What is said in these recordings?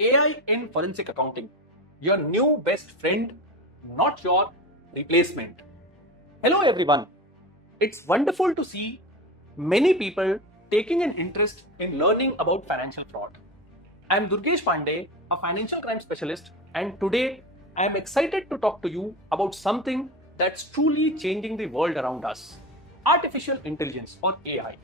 AI in forensic accounting, your new best friend, not your replacement. Hello everyone. It's wonderful to see many people taking an interest in learning about financial fraud. I'm Durgesh Pandey, a financial crime specialist, and today I am excited to talk to you about something that's truly changing the world around us. Artificial intelligence or AI.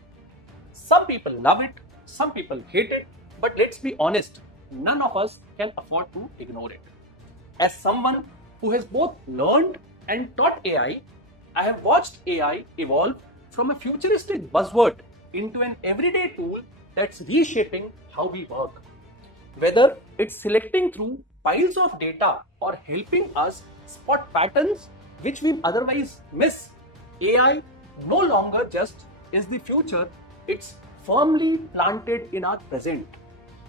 Some people love it, some people hate it, but let's be honest, none of us can afford to ignore it. As someone who has both learned and taught AI, I have watched AI evolve from a futuristic buzzword into an everyday tool that's reshaping how we work. Whether it's selecting through piles of data or helping us spot patterns which we otherwise miss, AI no longer just is the future, it's firmly planted in our present.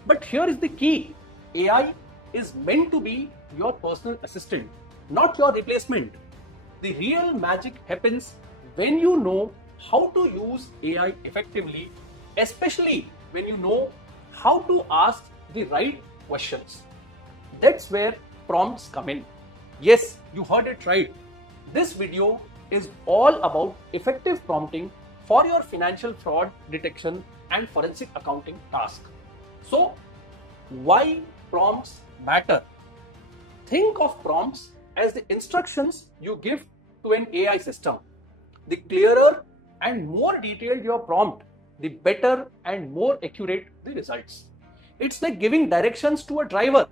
But here is the key. AI is meant to be your personal assistant, not your replacement. The real magic happens when you know how to use AI effectively, especially when you know how to ask the right questions. That's where prompts come in. Yes, you heard it right. This video is all about effective prompting for your financial fraud detection and forensic accounting task. So, why prompts matter? Think of prompts as the instructions you give to an AI system. The clearer and more detailed your prompt, the better and more accurate the results. It's like giving directions to a driver.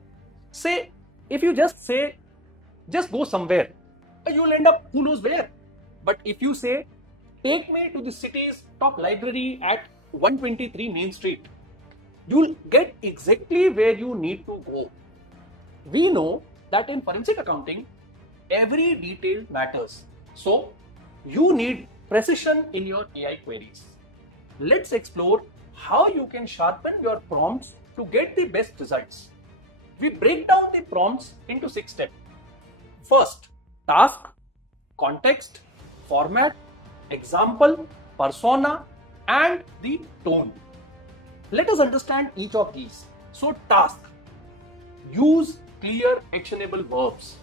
Say, if you just say, just go somewhere, you'll end up who knows where. But if you say, take me to the city's top library at 123 Main Street, you'll get exactly where you need to go. We know that in forensic accounting, every detail matters. So, you need precision in your AI queries. Let's explore how you can sharpen your prompts to get the best results. We break down the prompts into 6 steps. First, task, context, format, example, persona, and the tone. Let us understand each of these. So, task. Use clear, actionable verbs.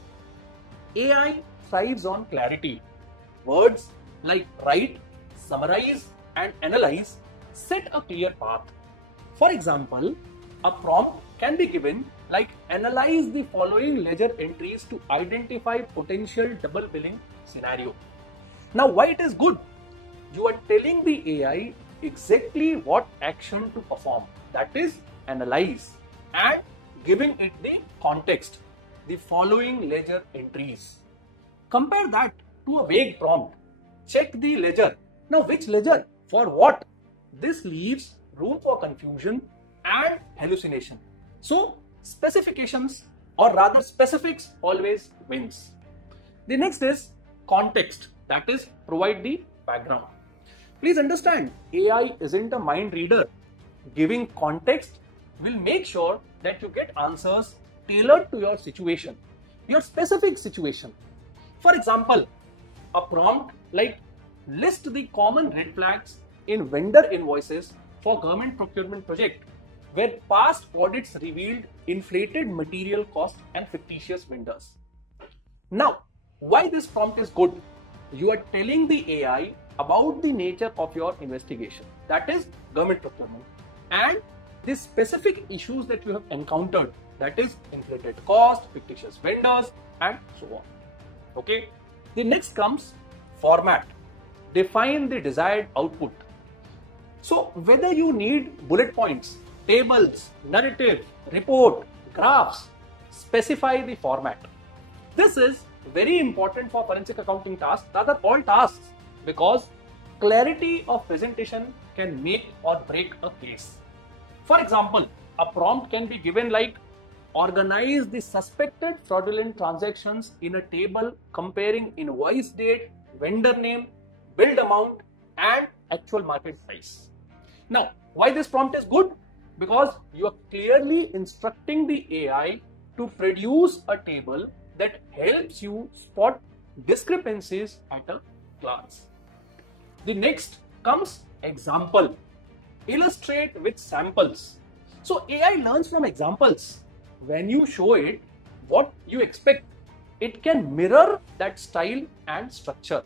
AI thrives on clarity. Words like write, summarize, and analyze set a clear path. For example, a prompt can be given like analyze the following ledger entries to identify potential double billing scenario. Now, why it is good? You are telling the AI exactly what action to perform, that is analyze, and giving it the context, the following ledger entries. Compare that to a vague prompt. Check the ledger. Now, which ledger? For what? This leaves room for confusion and hallucination. So, specifications or rather specifics always wins. The next is context, that is provide the background. Please understand, AI isn't a mind reader. Giving context will make sure that you get answers tailored to your situation, your specific situation. For example, a prompt like list the common red flags in vendor invoices for government procurement project where past audits revealed inflated material cost and fictitious vendors. Now, why this prompt is good? You are telling the AI about the nature of your investigation, that is government procurement, and the specific issues that you have encountered, that is inflated cost, fictitious vendors, and so on. Okay. The next comes format. Define the desired output. So whether you need bullet points, tables, narrative, report, graphs, specify the format. This is very important for forensic accounting tasks, rather all tasks, because clarity of presentation can make or break a case. For example, a prompt can be given like organize the suspected fraudulent transactions in a table comparing invoice date, vendor name, billed amount, and actual market price. Now, why this prompt is good? Because you are clearly instructing the AI to produce a table that helps you spot discrepancies at a glance. The next comes example. Illustrate with samples. So AI learns from examples. when you show it what you expect, it can mirror that style and structure.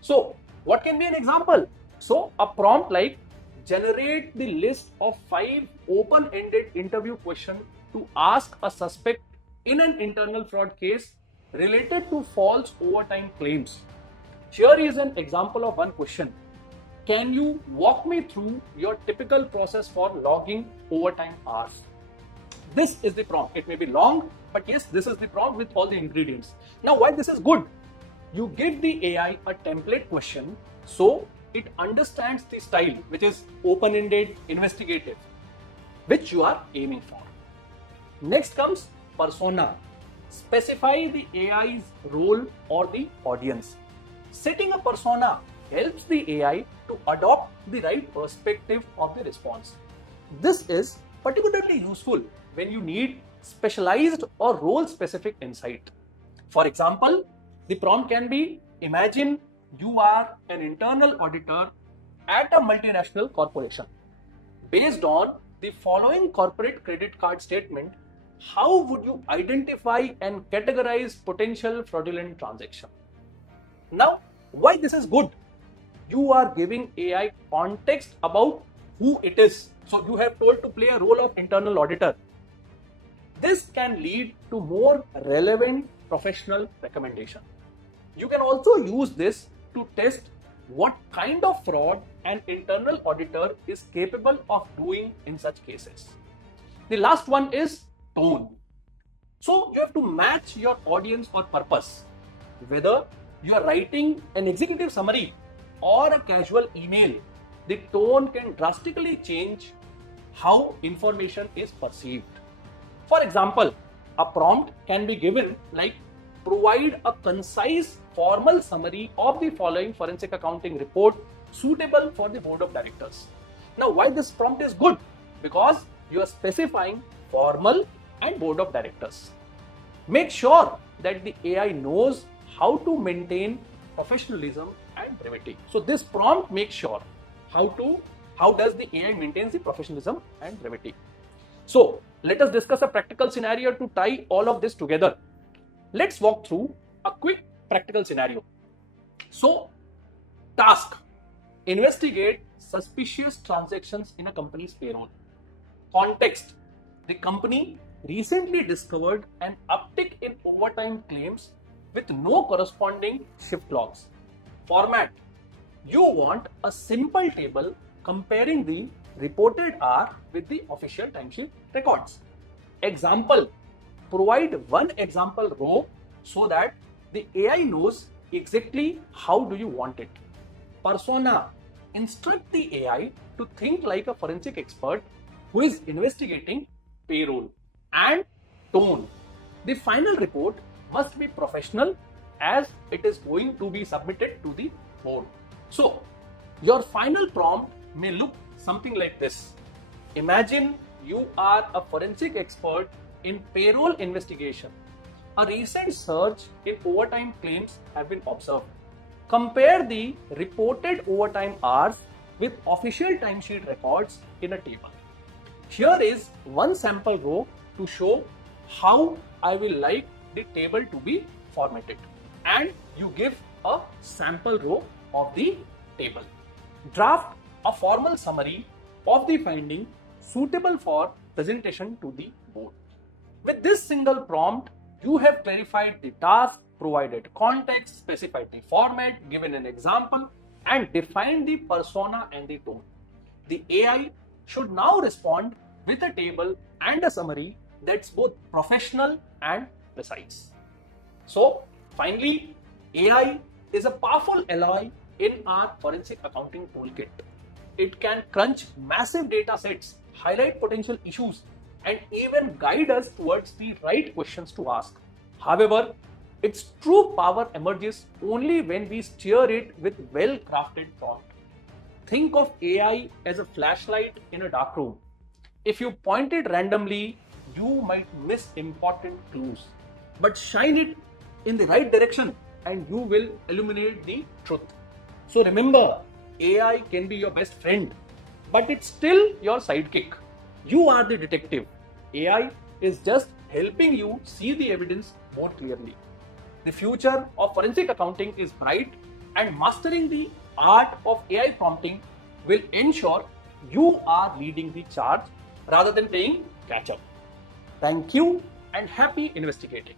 So what can be an example? So a prompt like generate the list of 5 open-ended interview questions to ask a suspect in an internal fraud case related to false overtime claims. Here is an example of one question. Can you walk me through your typical process for logging overtime hours? This is the prompt. It may be long, but yes, this is the prompt with all the ingredients. Now, why this is good? You give the AI a template question so it understands the style, which is open-ended, investigative, which you are aiming for. Next comes persona. Specify the AI's role or the audience. Setting a persona helps the AI to adopt the right perspective of the response. This is particularly useful when you need specialized or role-specific insight. For example, the prompt can be, imagine you are an internal auditor at a multinational corporation. Based on the following corporate credit card statement, how would you identify and categorize potential fraudulent transaction? Now, why this is good? You are giving AI context about who it is. So you have told to play a role of internal auditor. This can lead to more relevant professional recommendation. You can also use this to test what kind of fraud an internal auditor is capable of doing in such cases. The last one is tone. So you have to match your audience or purpose. Whether you are writing an executive summary or a casual email, the tone can drastically change how information is perceived. For example, a prompt can be given like provide a concise formal summary of the following forensic accounting report suitable for the board of directors. Now, why this prompt is good? Because you are specifying formal and board of directors. Make sure that the AI knows how to maintain professionalism and brevity. So this prompt makes sure how does the AI maintain the professionalism and brevity. So let us discuss a practical scenario to tie all of this together. Let's walk through a quick practical scenario. So, task: investigate suspicious transactions in a company's payroll. Context: the company recently discovered an uptick in overtime claims with no corresponding shift logs. Format: you want a simple table comparing the reported hour with the official timesheet records. Example: provide one example row so that the AI knows exactly how do you want it. Persona: instruct the AI to think like a forensic expert who is investigating payroll. And tone: the final report must be professional as it is going to be submitted to the board. So your final prompt may look something like this. Imagine you are a forensic expert in payroll investigation. A recent surge in overtime claims have been observed. Compare the reported overtime hours with official timesheet records in a table. Here is one sample row to show how I will like the table to be formatted. And you give a sample row of the table. Draft a formal summary of the finding suitable for presentation to the board. With this single prompt, you have clarified the task, provided context, specified the format, given an example, and defined the persona and the tone. The AI should now respond with a table and a summary that's both professional and precise. So, finally, AI is a powerful ally in our forensic accounting toolkit. It can crunch massive data sets, highlight potential issues, and even guide us towards the right questions to ask. However, its true power emerges only when we steer it with well-crafted prompt. Think of AI as a flashlight in a dark room. If you point it randomly, you might miss important clues. But shine it in the right direction and you will illuminate the truth. So remember, AI can be your best friend, but it's still your sidekick. You are the detective. AI is just helping you see the evidence more clearly. The future of forensic accounting is bright, and mastering the art of AI prompting will ensure you are leading the charge rather than playing catch up. Thank you and happy investigating.